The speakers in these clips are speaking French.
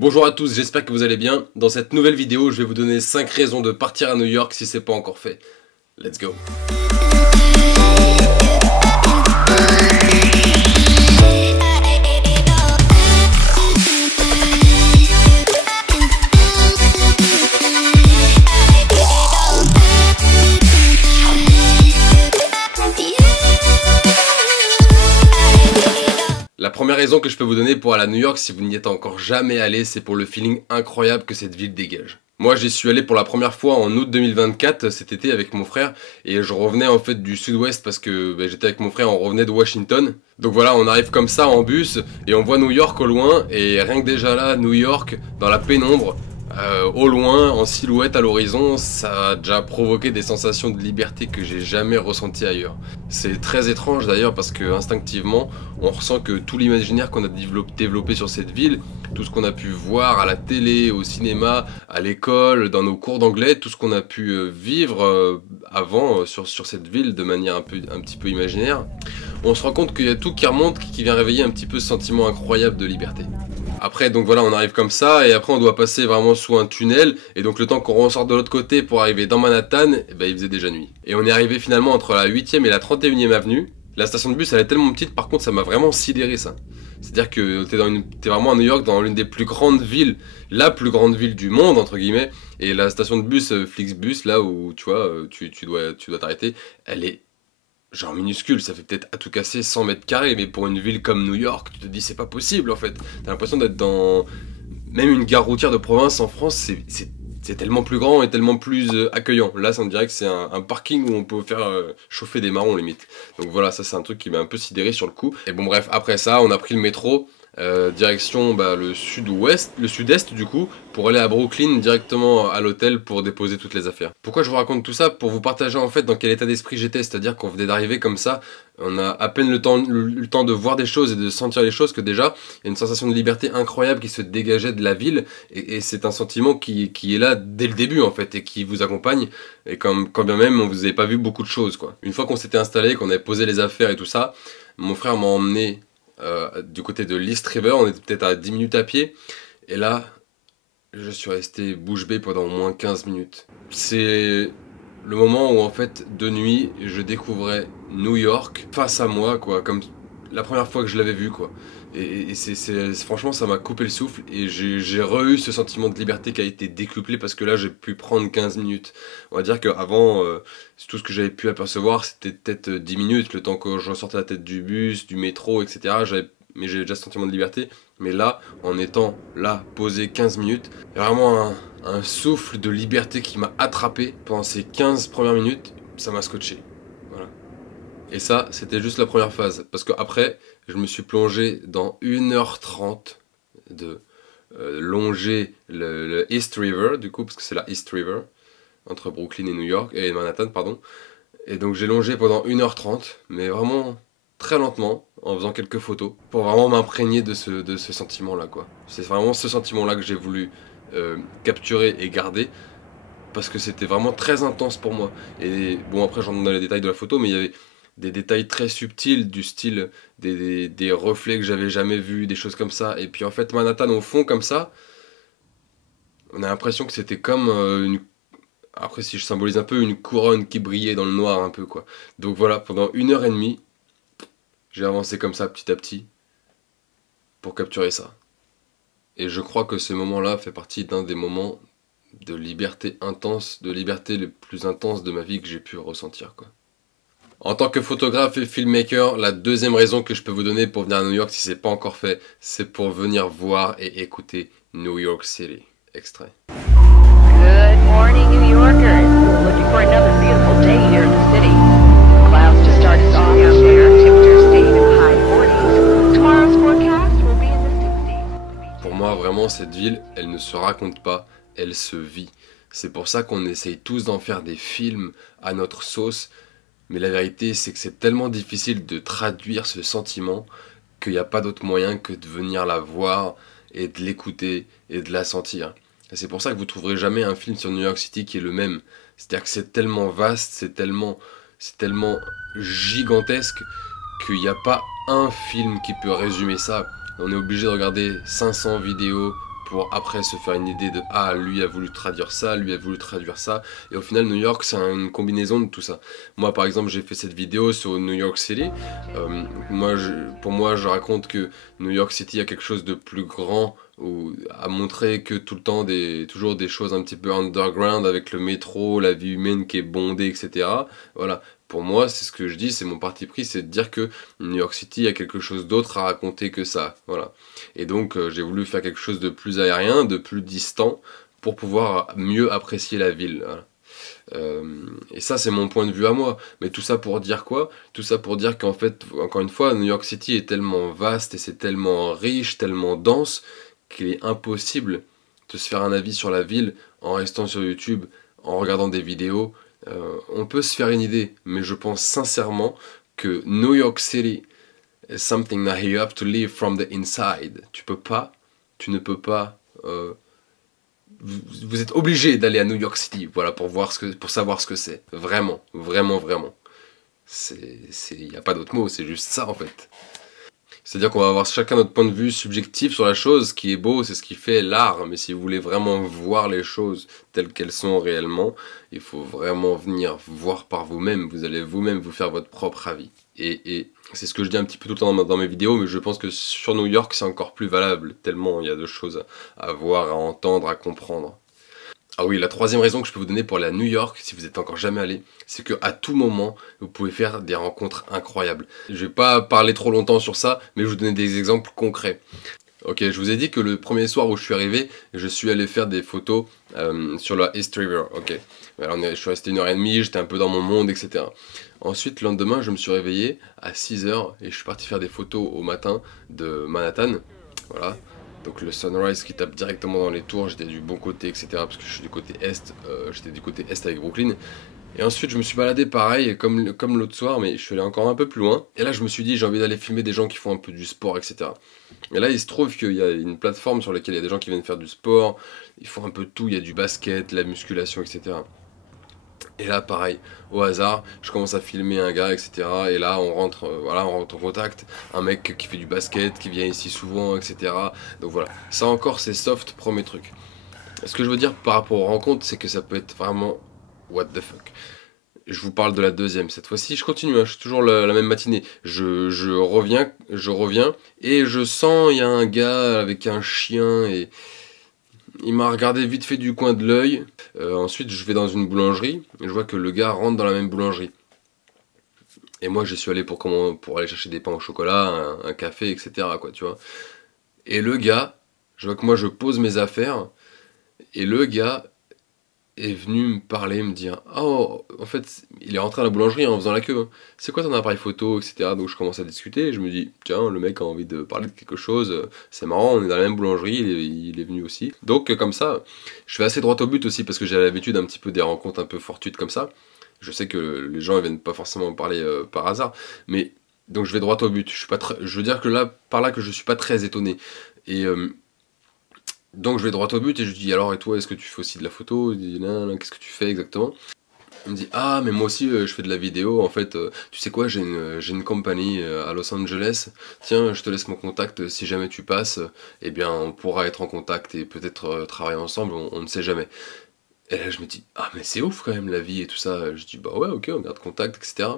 Bonjour à tous, j'espère que vous allez bien. Dans cette nouvelle vidéo, je vais vous donner 5 raisons de partir à New York si c'est pas encore fait. Let's go! La première raison que je peux vous donner pour aller à New York si vous n'y êtes encore jamais allé, c'est pour le feeling incroyable que cette ville dégage. Moi j'y suis allé pour la première fois en août 2024 cet été avec mon frère et je revenais en fait du sud-ouest parce que j'étais avec mon frère, on revenait de Washington. Donc voilà, on arrive comme ça en bus et on voit New York au loin et rien que déjà là, New York dans la pénombre, au loin, en silhouette à l'horizon, ça a déjà provoqué des sensations de liberté que j'ai jamais ressenties ailleurs. C'est très étrange d'ailleurs parce que instinctivement, on ressent que tout l'imaginaire qu'on a développé sur cette ville, tout ce qu'on a pu voir à la télé, au cinéma, à l'école, dans nos cours d'anglais, tout ce qu'on a pu vivre avant sur cette ville de manière un petit peu imaginaire, on se rend compte qu'il y a tout qui remonte, qui vient réveiller un petit peu ce sentiment incroyable de liberté. Après donc voilà, on arrive comme ça et après on doit passer vraiment sous un tunnel et donc le temps qu'on ressorte de l'autre côté pour arriver dans Manhattan, il faisait déjà nuit. Et on est arrivé finalement entre la 8e et la 31e avenue. La station de bus elle est tellement petite, par contre ça m'a vraiment sidéré ça. C'est-à-dire que t'es vraiment à New York, dans l'une des plus grandes villes, la plus grande ville du monde entre guillemets, et la station de bus Flixbus là où tu vois, tu dois t'arrêter, elle est genre minuscule, ça fait peut-être à tout casser 100 mètres carrés, mais pour une ville comme New York, tu te dis c'est pas possible en fait. T'as l'impression d'être dans même une gare routière de province en France, c'est tellement plus grand et tellement plus accueillant. Là, on dirait que c'est un parking où on peut faire chauffer des marrons limite. Donc voilà, ça c'est un truc qui m'a un peu sidéré sur le coup. Et bon bref, après ça, on a pris le métro. Direction le sud-est du coup, pour aller à Brooklyn directement à l'hôtel pour déposer toutes les affaires. Pourquoi je vous raconte tout ça? Pour vous partager en fait dans quel état d'esprit j'étais, c'est-à-dire qu'on venait d'arriver comme ça, on a à peine le temps de voir des choses et de sentir les choses que déjà, il y a une sensation de liberté incroyable qui se dégageait de la ville et c'est un sentiment qui est là dès le début en fait et qui vous accompagne et quand bien même on vous avait pas vu beaucoup de choses quoi. Une fois qu'on s'était installé, qu'on avait posé les affaires et tout ça, mon frère m'a emmené du côté de l'East River, on était peut-être à 10 minutes à pied, et là, je suis resté bouche bée pendant au moins 15 minutes. C'est le moment où en fait, de nuit, je découvrais New York face à moi, quoi, comme la première fois que je l'avais vu, quoi. Et franchement, ça m'a coupé le souffle, et j'ai re-eu ce sentiment de liberté qui a été décuplé, parce que là, j'ai pu prendre 15 minutes. On va dire qu'avant, tout ce que j'avais pu apercevoir, c'était peut-être 10 minutes, le temps que je ressortais la tête du bus, du métro, etc. Mais j'ai déjà ce sentiment de liberté. Mais là, en étant là, posé 15 minutes, il y a vraiment un souffle de liberté qui m'a attrapé pendant ces 15 premières minutes, ça m'a scotché. Voilà. Et ça, c'était juste la première phase. Parce qu'après, je me suis plongé dans 1h30 de longer le East River, du coup, parce que c'est la East River, entre Brooklyn et New York, et Manhattan, pardon. Et donc j'ai longé pendant 1h30, mais vraiment très lentement, en faisant quelques photos, pour vraiment m'imprégner de ce sentiment-là, quoi. C'est vraiment ce sentiment-là que j'ai voulu capturer et garder, parce que c'était vraiment très intense pour moi. Et bon, après j'en donne dans les détails de la photo, mais il y avait des détails très subtils, du style des reflets que j'avais jamais vus, des choses comme ça. Et puis en fait, Manhattan au fond, comme ça, on a l'impression que c'était comme après si je symbolise un peu, une couronne qui brillait dans le noir un peu, quoi. Donc voilà, pendant 1h30, j'ai avancé comme ça, petit à petit, pour capturer ça. Et je crois que ce moment-là fait partie d'un des moments de liberté intense, de liberté les plus intenses de ma vie que j'ai pu ressentir, quoi. En tant que photographe et filmmaker, la deuxième raison que je peux vous donner pour venir à New York si c'est pas encore fait, c'est pour venir voir et écouter New York City. Extrait. Good morning, New Yorkers. Looking for another beautiful day here in the city. Clouds just started sitting out there. Temperatures staying in the high 40s. Tomorrow's forecast will be in the 60s. Pour moi, vraiment, cette ville, elle ne se raconte pas, elle se vit. C'est pour ça qu'on essaye tous d'en faire des films à notre sauce. Mais la vérité, c'est que c'est tellement difficile de traduire ce sentiment qu'il n'y a pas d'autre moyen que de venir la voir et de l'écouter et de la sentir. Et c'est pour ça que vous ne trouverez jamais un film sur New York City qui est le même. C'est-à-dire que c'est tellement vaste, c'est tellement gigantesque qu'il n'y a pas un film qui peut résumer ça. On est obligé de regarder 500 vidéos pour après se faire une idée de ah, lui a voulu traduire ça, lui a voulu traduire ça, et au final New York c'est une combinaison de tout ça. Moi par exemple j'ai fait cette vidéo sur New York City. Pour moi je raconte que New York City a quelque chose de plus grand, ou à montrer que tout le temps toujours des choses un petit peu underground avec le métro, la vie humaine qui est bondée, etc. Voilà, pour moi c'est ce que je dis, c'est mon parti pris, c'est de dire que New York City a quelque chose d'autre à raconter que ça, voilà. Et donc j'ai voulu faire quelque chose de plus aérien, de plus distant, pour pouvoir mieux apprécier la ville, voilà. Et ça c'est mon point de vue à moi, mais tout ça pour dire quoi? Tout ça pour dire qu'en fait, encore une fois, New York City est tellement vaste et c'est tellement riche, tellement dense, qu'il est impossible de se faire un avis sur la ville en restant sur YouTube, en regardant des vidéos. On peut se faire une idée, mais je pense sincèrement que New York City is something that you have to live from the inside. Tu ne peux pas. Vous êtes obligé d'aller à New York City, voilà, pour savoir ce que c'est. Vraiment, vraiment, vraiment. Il n'y a pas d'autre mot, c'est juste ça en fait. C'est-à-dire qu'on va avoir chacun notre point de vue subjectif sur la chose. Ce qui est beau, c'est ce qui fait l'art. Mais si vous voulez vraiment voir les choses telles qu'elles sont réellement, il faut vraiment venir voir par vous-même. Vous allez vous-même vous faire votre propre avis. Et c'est ce que je dis un petit peu tout le temps dans mes vidéos, mais je pense que sur New York, c'est encore plus valable. Tellement il y a de choses à voir, à entendre, à comprendre. Ah oui, la troisième raison que je peux vous donner pour aller à New York, si vous n'êtes encore jamais allé, c'est qu'à tout moment, vous pouvez faire des rencontres incroyables. Je vais pas parler trop longtemps sur ça, mais je vais vous donner des exemples concrets. Ok, je vous ai dit que le premier soir où je suis arrivé, je suis allé faire des photos sur la East River. Ok, alors, je suis resté 1h30, j'étais un peu dans mon monde, etc. Ensuite, le lendemain, je me suis réveillé à 6h et je suis parti faire des photos au matin de Manhattan. Voilà. Donc le sunrise qui tape directement dans les tours, j'étais du bon côté, etc. Parce que je suis du côté est, j'étais du côté est avec Brooklyn. Et ensuite je me suis baladé pareil, comme l'autre soir, mais je suis allé encore un peu plus loin. Et là je me suis dit j'ai envie d'aller filmer des gens qui font un peu du sport, etc. Et là il se trouve qu'il y a une plateforme sur laquelle il y a des gens qui viennent faire du sport, ils font un peu de tout, il y a du basket, la musculation, etc. Et là, pareil, au hasard, je commence à filmer un gars, etc. Et là, on rentre en contact. Un mec qui fait du basket, qui vient ici souvent, etc. Donc voilà, ça encore, c'est soft, premier truc. Ce que je veux dire par rapport aux rencontres, c'est que ça peut être vraiment what the fuck. Je vous parle de la deuxième. Cette fois-ci, je continue, hein, je suis toujours la même matinée. Je reviens, et je sens, il y a un gars avec un chien, et il m'a regardé vite fait du coin de l'œil. Ensuite, je vais dans une boulangerie et je vois que le gars rentre dans la même boulangerie. Et moi, j'y suis allé pour aller chercher des pains au chocolat, un café, etc. Quoi, tu vois. Et le gars, je vois que moi, je pose mes affaires. Et le gars est venu me parler, me dire oh, en fait, il est rentré à la boulangerie en faisant la queue, hein. C'est quoi ton appareil photo, etc. Donc je commence à discuter et je me dis tiens, le mec a envie de parler de quelque chose, c'est marrant, on est dans la même boulangerie, il est venu aussi. Donc comme ça, je vais assez droit au but aussi parce que j'ai l'habitude un petit peu des rencontres un peu fortuites comme ça. Je sais que les gens ne viennent pas forcément parler par hasard, mais donc je vais droit au but. Je veux dire que là, par là que je suis pas très étonné. Et donc je vais droit au but et je lui dis alors et toi est-ce que tu fais aussi de la photo? Il dit non, qu'est-ce que tu fais exactement? Il me dit ah mais moi aussi je fais de la vidéo en fait, tu sais quoi, j'ai une compagnie à Los Angeles, tiens je te laisse mon contact, si jamais tu passes, eh bien on pourra être en contact et peut-être travailler ensemble, on ne sait jamais. Et là je me dis ah mais c'est ouf quand même la vie et tout ça, je dis bah ouais ok on garde contact, etc.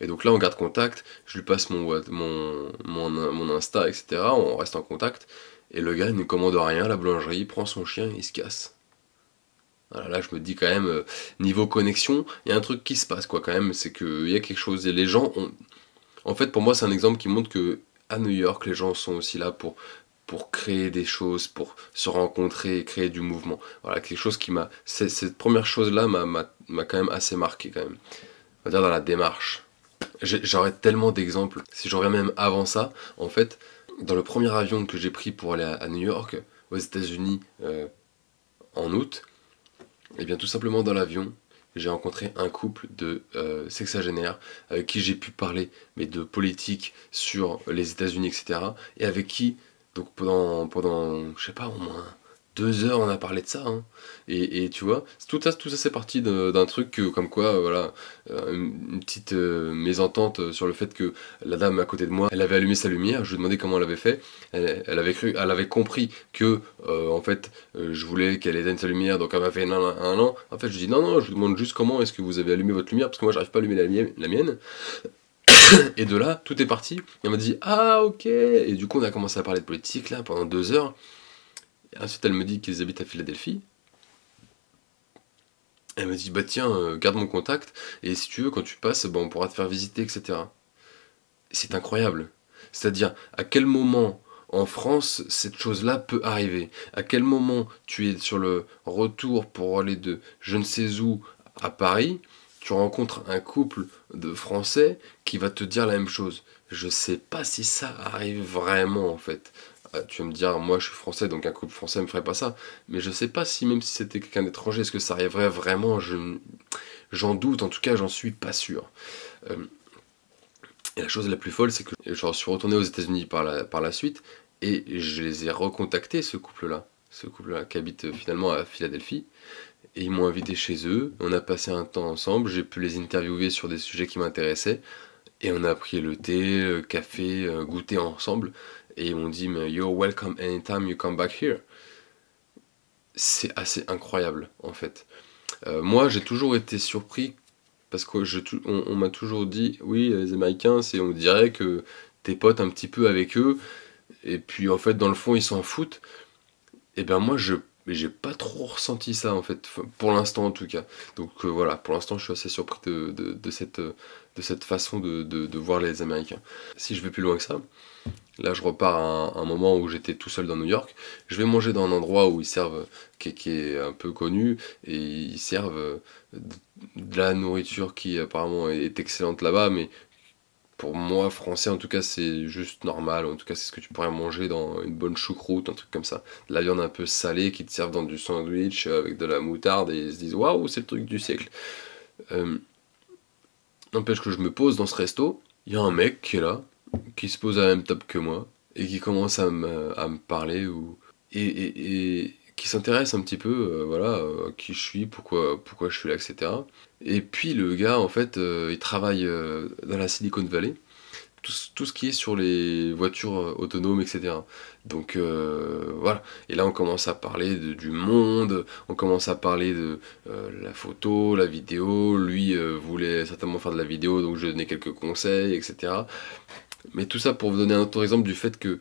Et donc là on garde contact, je lui passe mon Insta, etc. On reste en contact. Et le gars ne commande rien à la boulangerie, il prend son chien et il se casse. Voilà, là, je me dis quand même, niveau connexion, il y a un truc qui se passe, quoi, quand même. C'est qu'il y a quelque chose. Et les gens ont. En fait, pour moi, c'est un exemple qui montre que à New York, les gens sont aussi là pour créer des choses, pour se rencontrer et créer du mouvement. Voilà, quelque chose qui m'a. Cette première chose-là m'a quand même assez marqué, quand même. On va dire dans la démarche. J'aurais tellement d'exemples. Si je reviens même avant ça, en fait, dans le premier avion que j'ai pris pour aller à New York, aux États-Unis, en août, et bien tout simplement dans l'avion, j'ai rencontré un couple de sexagénaires avec qui j'ai pu parler, mais de politique sur les États-Unis, etc. Et avec qui, donc pendant je sais pas, au moins 2 heures on a parlé de ça, hein. Et tu vois, tout ça c'est parti d'un truc comme quoi, voilà, une petite mésentente sur le fait que la dame à côté de moi, elle avait allumé sa lumière, je lui ai demandé comment elle avait fait, elle avait compris que, en fait, je voulais qu'elle éteigne sa lumière, donc elle m'a fait non, non, non, non. En fait, je lui dis non, non, je vous demande juste comment est-ce que vous avez allumé votre lumière, parce que moi j'arrive pas à allumer la mienne. Et de là, tout est parti. Elle m'a dit ah ok. Et du coup, on a commencé à parler de politique là pendant 2 heures. Et ensuite, elle me dit qu'ils habitent à Philadelphie. Elle me dit bah tiens, garde mon contact et si tu veux quand tu passes, bah, on pourra te faire visiter, etc. C'est incroyable. C'est-à-dire à quel moment en France cette chose-là peut arriver. À quel moment tu es sur le retour pour aller de je ne sais où à Paris, tu rencontres un couple de Français qui va te dire la même chose. Je sais pas si ça arrive vraiment en fait. Tu vas me dire, moi je suis français donc un couple français me ferait pas ça. Mais je sais pas si même si c'était quelqu'un d'étranger, est-ce que ça arriverait vraiment. J'en doute, en tout cas j'en suis pas sûr. Euh, et la chose la plus folle, c'est que je suis retourné aux États-Unis par la suite et je les ai recontactés, ce couple-là qui habite finalement à Philadelphie. Et ils m'ont invité chez eux, on a passé un temps ensemble, j'ai pu les interviewer sur des sujets qui m'intéressaient et on a pris le thé, le café, goûté ensemble. Et ils m'ont dit, mais you're welcome anytime you come back here. C'est assez incroyable en fait. Moi, j'ai toujours été surpris parce que on m'a toujours dit, oui, les Américains, on dirait que t'es pote un petit peu avec eux, et puis en fait, dans le fond, ils s'en foutent. Et ben moi, j'ai pas trop ressenti ça en fait, pour l'instant en tout cas. Donc voilà, pour l'instant, je suis assez surpris de cette façon de voir les Américains. Si je vais plus loin que ça, là, je repars à un moment où j'étais tout seul dans New York. Je vais manger dans un endroit où ils servent, qui est un peu connu, et ils servent de la nourriture qui apparemment est excellente là-bas, mais pour moi, français, en tout cas, c'est juste normal. En tout cas, c'est ce que tu pourrais manger dans une bonne choucroute, un truc comme ça. De la viande un peu salée qui te servent dans du sandwich avec de la moutarde et ils se disent waouh, c'est le truc du siècle. Euh, N'empêche que je me pose dans ce resto, il y a un mec qui est là, qui se pose à la même table que moi et qui commence à me parler et qui s'intéresse un petit peu, voilà, qui je suis, pourquoi je suis là, etc. Et puis le gars, en fait, il travaille dans la Silicon Valley, tout ce qui est sur les voitures autonomes, etc. Donc voilà. Et là, on commence à parler du monde, on commence à parler de la photo, la vidéo. Lui voulait certainement faire de la vidéo, donc je lui donnais quelques conseils, etc. Mais tout ça pour vous donner un autre exemple du fait que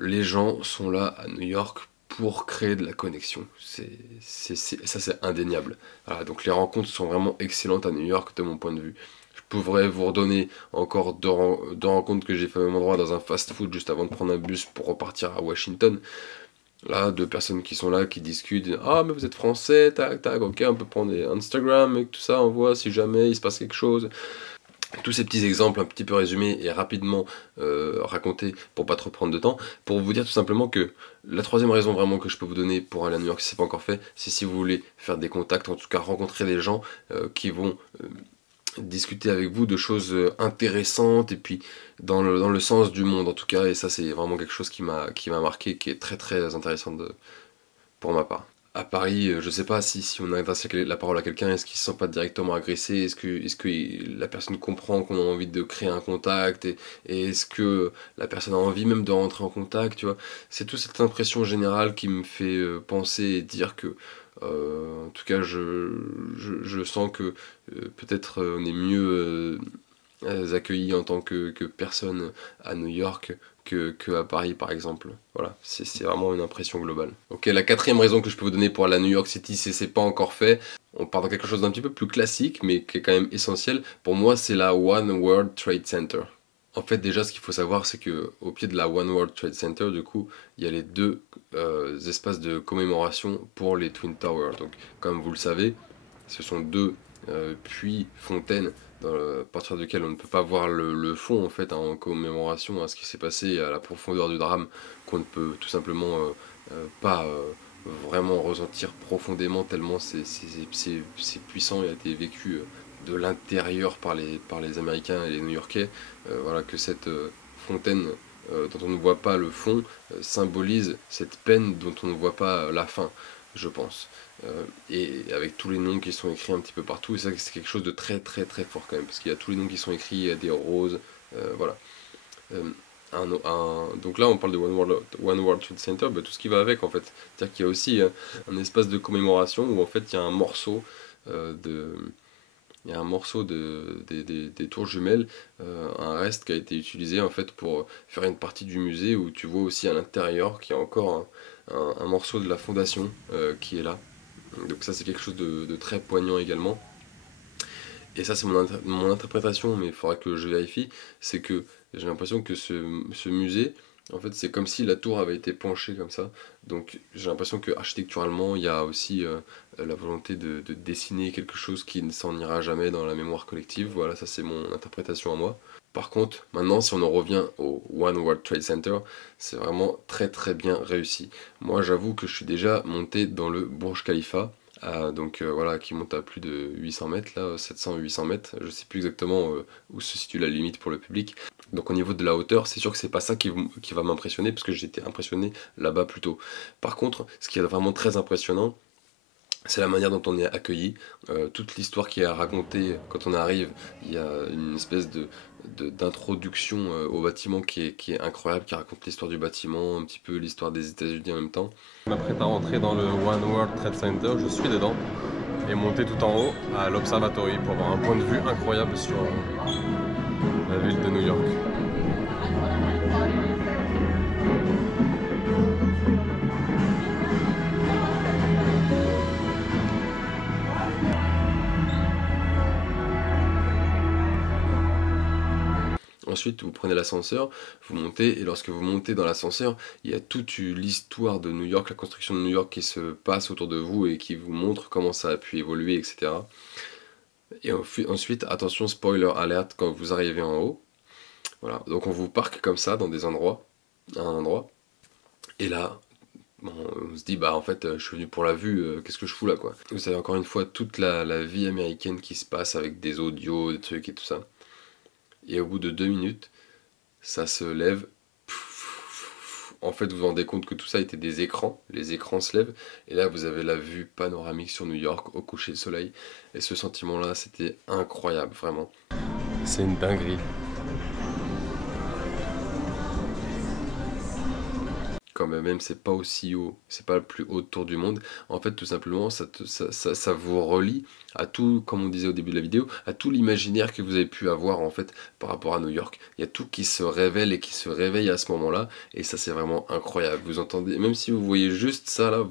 les gens sont là à New York pour créer de la connexion. Ça, c'est indéniable. Voilà, donc les rencontres sont vraiment excellentes à New York de mon point de vue. Je pourrais vous redonner encore deux rencontres que j'ai fait au même endroit dans un fast-food juste avant de prendre un bus pour repartir à Washington. Là, deux personnes qui sont là, qui discutent. Ah, mais vous êtes français, tac, tac, ok, on peut prendre Instagram et tout ça, on voit si jamais il se passe quelque chose. Tous ces petits exemples un petit peu résumés et rapidement racontés pour pas trop prendre de temps, pour vous dire tout simplement que la troisième raison vraiment que je peux vous donner pour aller à New York si c'est pas encore fait, c'est si vous voulez faire des contacts, en tout cas rencontrer des gens qui vont discuter avec vous de choses intéressantes et puis dans le sens du monde en tout cas, et ça c'est vraiment quelque chose qui m'a marqué, qui est très très intéressant pour ma part. À Paris, je sais pas si on adresse la parole à quelqu'un, est-ce qu'il se sent pas directement agressé, est-ce que la personne comprend qu'on a envie de créer un contact, et est-ce que la personne a envie même de rentrer en contact, tu vois. C'est toute cette impression générale qui me fait penser et dire que, en tout cas, je sens que peut-être on est mieux accueillis en tant que personne à New York que à Paris par exemple. Voilà, c'est vraiment une impression globale. Ok, la quatrième raison que je peux vous donner pour aller à New York City, c'est pas encore fait. On part dans quelque chose d'un petit peu plus classique, mais qui est quand même essentiel. Pour moi, c'est la One World Trade Center. En fait, déjà, ce qu'il faut savoir, c'est que au pied de la One World Trade Center, du coup, il y a les deux espaces de commémoration pour les Twin Towers. Donc, comme vous le savez, ce sont deux puits, fontaines, à partir duquel on ne peut pas voir le fond en fait, hein, en commémoration à ce qui s'est passé, à la profondeur du drame qu'on ne peut tout simplement pas vraiment ressentir profondément tellement c'est puissant et a été vécu de l'intérieur par les Américains et les New-Yorkais. Voilà que cette fontaine dont on ne voit pas le fond symbolise cette peine dont on ne voit pas la fin, je pense. Et avec tous les noms qui sont écrits un petit peu partout, et ça c'est quelque chose de très très très fort quand même, parce qu'il y a tous les noms qui sont écrits, il y a des roses, voilà. Donc là on parle de One World Trade Center, bah, tout ce qui va avec en fait. C'est-à-dire qu'il y a aussi un espace de commémoration où en fait il y a un morceau de... Il y a un morceau des tours jumelles, un reste qui a été utilisé en fait pour faire une partie du musée où tu vois aussi à l'intérieur qu'il y a encore un morceau de la fondation qui est là. Donc ça c'est quelque chose de très poignant également. Et ça c'est mon interprétation, mais il faudra que je vérifie, c'est que j'ai l'impression que ce musée, en fait c'est comme si la tour avait été penchée comme ça. Donc j'ai l'impression que architecturalement il y a aussi la volonté de dessiner quelque chose qui ne s'en ira jamais dans la mémoire collective. Voilà, ça c'est mon interprétation à moi. Par contre, maintenant, si on en revient au One World Trade Center, c'est vraiment très très bien réussi. Moi, j'avoue que je suis déjà monté dans le Burj Khalifa, voilà, qui monte à plus de 800 mètres, là, 700-800 mètres. Je sais plus exactement où se situe la limite pour le public. Donc au niveau de la hauteur, c'est sûr que c'est pas ça qui va m'impressionner, parce que j'étais impressionné là-bas plus tôt. Par contre, ce qui est vraiment très impressionnant, c'est la manière dont on est accueilli, toute l'histoire qui est racontée quand on arrive. Il y a une espèce d'introduction au bâtiment qui est incroyable, qui raconte l'histoire du bâtiment, un petit peu l'histoire des États-Unis en même temps. Je m'apprête à rentrer dans le One World Trade Center, je suis dedans, et monter tout en haut à l'Observatory pour avoir un point de vue incroyable sur la ville de New York. Ensuite, vous prenez l'ascenseur, vous montez, et lorsque vous montez dans l'ascenseur, il y a toute l'histoire de New York, la construction de New York qui se passe autour de vous et qui vous montre comment ça a pu évoluer, etc. Et ensuite, attention, spoiler alert quand vous arrivez en haut. Voilà, donc on vous parque comme ça dans des endroits, à un endroit, et là, bon, on se dit, bah en fait, je suis venu pour la vue, qu'est-ce que je fous là, quoi. Vous avez encore une fois toute la vie américaine qui se passe avec des audios, des trucs et tout ça. Et au bout de 2 minutes, ça se lève. En fait, vous vous rendez compte que tout ça était des écrans. Les écrans se lèvent. Et là, vous avez la vue panoramique sur New York au coucher de soleil. Et ce sentiment-là, c'était incroyable, vraiment. C'est une dinguerie. Quand même, c'est pas aussi haut, c'est pas le plus haut tour du monde. En fait, tout simplement, ça vous relie à tout, comme on disait au début de la vidéo, à tout l'imaginaire que vous avez pu avoir en fait par rapport à New York. Il y a tout qui se révèle et qui se réveille à ce moment-là, et ça c'est vraiment incroyable. Vous entendez, même si vous voyez juste ça là,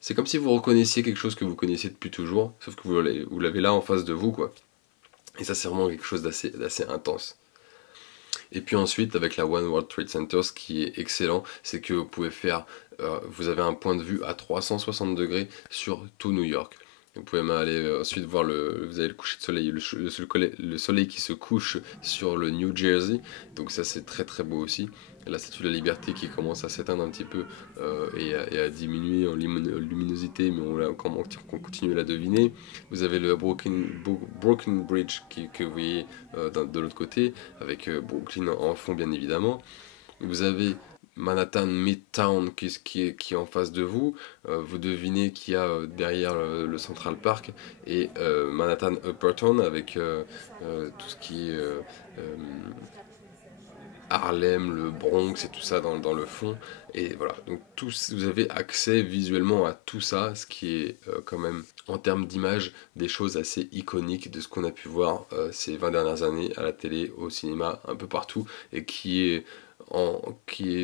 c'est comme si vous reconnaissiez quelque chose que vous connaissiez depuis toujours, sauf que vous l'avez là en face de vous, quoi. Et ça c'est vraiment quelque chose d'assez intense. Et puis ensuite, avec la One World Trade Center, ce qui est excellent, c'est que vous pouvez vous avez un point de vue à 360 degrés sur tout New York. Vous pouvez même aller ensuite voir vous avez le coucher de soleil, le soleil qui se couche sur le New Jersey, donc ça c'est très très beau aussi. La Statue de la Liberté qui commence à s'éteindre un petit peu et à diminuer en luminosité, mais on continue à la deviner. Vous avez le Brooklyn Bridge que vous voyez de l'autre côté, avec Brooklyn en fond bien évidemment. Vous avez Manhattan Midtown qui est en face de vous. Vous devinez qu'il y a derrière le Central Park, et Manhattan Uppertown avec tout ce qui est Harlem, le Bronx et tout ça dans le fond. Et voilà, donc vous avez accès visuellement à tout ça, ce qui est quand même, en termes d'image, des choses assez iconiques de ce qu'on a pu voir ces 20 dernières années à la télé, au cinéma, un peu partout, et qui est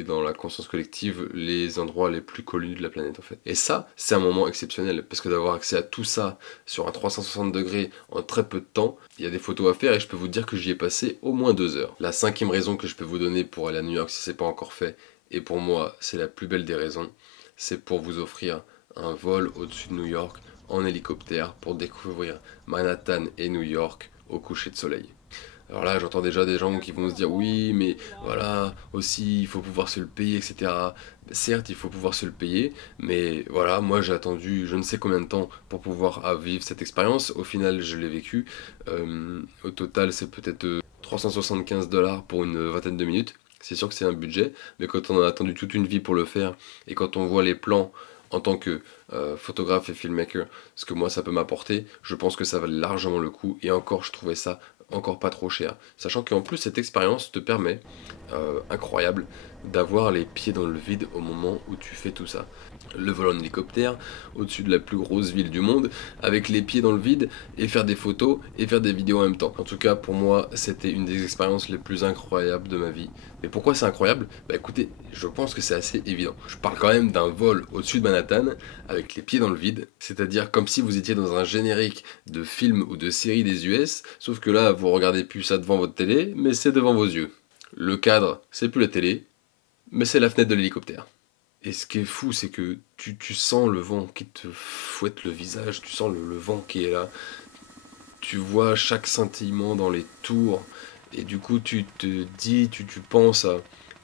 dans la conscience collective les endroits les plus connus de la planète en fait. Et ça, c'est un moment exceptionnel, parce que d'avoir accès à tout ça sur un 360 degrés en très peu de temps, il y a des photos à faire, et je peux vous dire que j'y ai passé au moins 2 heures. La 5e raison que je peux vous donner pour aller à New York si c'est pas encore fait, et pour moi c'est la plus belle des raisons, c'est pour vous offrir un vol au-dessus de New York en hélicoptère pour découvrir Manhattan et New York au coucher de soleil. Alors là, j'entends déjà des gens qui vont se dire oui, mais voilà, aussi il faut pouvoir se le payer, etc. Certes, il faut pouvoir se le payer, mais voilà, moi j'ai attendu je ne sais combien de temps pour pouvoir vivre cette expérience. Au final, je l'ai vécu. Au total, c'est peut-être 375 $ pour une vingtaine de minutes. C'est sûr que c'est un budget, mais quand on a attendu toute une vie pour le faire, et quand on voit les plans en tant que photographe et filmmaker, ce que moi ça peut m'apporter, je pense que ça valait largement le coup, et encore je trouvais ça encore pas trop cher. Sachant qu'en plus cette expérience te permet, incroyable, d'avoir les pieds dans le vide au moment où tu fais tout ça. Le vol en hélicoptère, au-dessus de la plus grosse ville du monde, avec les pieds dans le vide, et faire des photos, et faire des vidéos en même temps. En tout cas, pour moi, c'était une des expériences les plus incroyables de ma vie. Mais pourquoi c'est incroyable? Bah écoutez, je pense que c'est assez évident. Je parle quand même d'un vol au-dessus de Manhattan, avec les pieds dans le vide, c'est-à-dire comme si vous étiez dans un générique de film ou de série des US, sauf que là, vous regardez plus ça devant votre télé, mais c'est devant vos yeux. Le cadre, c'est plus la télé, mais c'est la fenêtre de l'hélicoptère. Et ce qui est fou, c'est que tu sens le vent qui te fouette le visage, tu sens le vent qui est là, tu vois chaque scintillement dans les tours, et du coup tu te dis, tu penses à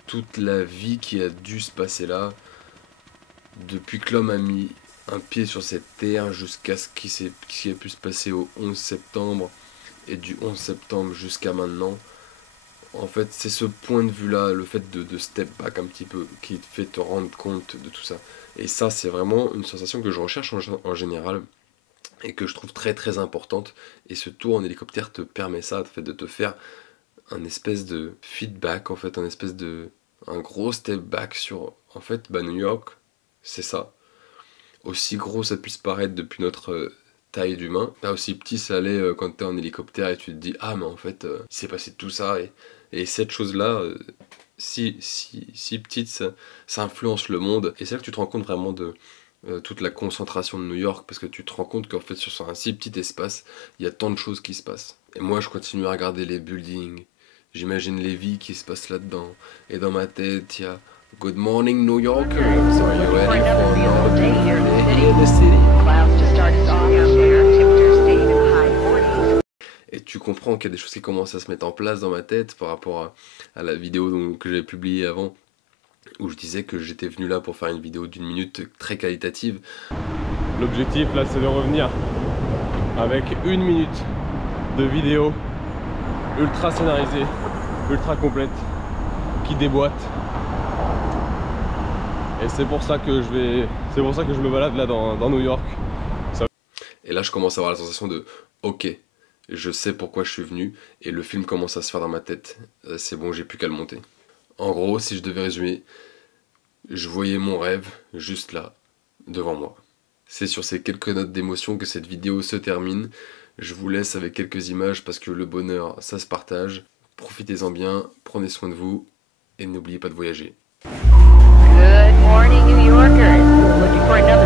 toute la vie qui a dû se passer là, depuis que l'homme a mis un pied sur cette terre jusqu'à ce qui a pu se passer au 11 septembre, et du 11 septembre jusqu'à maintenant. En fait, c'est ce point de vue-là, le fait de step back un petit peu, qui te fait te rendre compte de tout ça. Et ça, c'est vraiment une sensation que je recherche en général, et que je trouve très très importante. Et ce tour en hélicoptère te permet ça, en fait, de te faire un espèce de feedback, en fait, un gros step back sur, en fait, New York, c'est ça. Aussi gros ça puisse paraître depuis notre taille d'humain, là aussi petit ça allait quand t'es en hélicoptère et tu te dis ah mais en fait il s'est passé tout ça, et cette chose là si petite ça influence le monde, et c'est là que tu te rends compte vraiment de toute la concentration de New York, parce que tu te rends compte qu'en fait sur un si petit espace il y a tant de choses qui se passent. Et moi je continue à regarder les buildings, j'imagine les vies qui se passent là-dedans, et dans ma tête il y a Good morning New Yorkers, are you ready for another beautiful day in the city? Clouds just started forming out there. Temperatures stayed in the high 40s. Et tu comprends qu'il y a des choses qui commencent à se mettre en place dans ma tête par rapport à la vidéo que j'avais publiée avant, où je disais que j'étais venu là pour faire une vidéo d'1 minute très qualitative. L'objectif là c'est de revenir avec 1 minute de vidéo ultra scénarisée, ultra complète, qui déboîte. Et c'est pour ça que je me balade là dans New York. Et là je commence à avoir la sensation de ok, je sais pourquoi je suis venu, et le film commence à se faire dans ma tête. C'est bon, j'ai plus qu'à le monter. En gros, si je devais résumer, je voyais mon rêve juste là, devant moi. C'est sur ces quelques notes d'émotion que cette vidéo se termine. Je vous laisse avec quelques images parce que le bonheur, ça se partage. Profitez-en bien, prenez soin de vous, et n'oubliez pas de voyager. Good morning, New Yorkers. Looking for another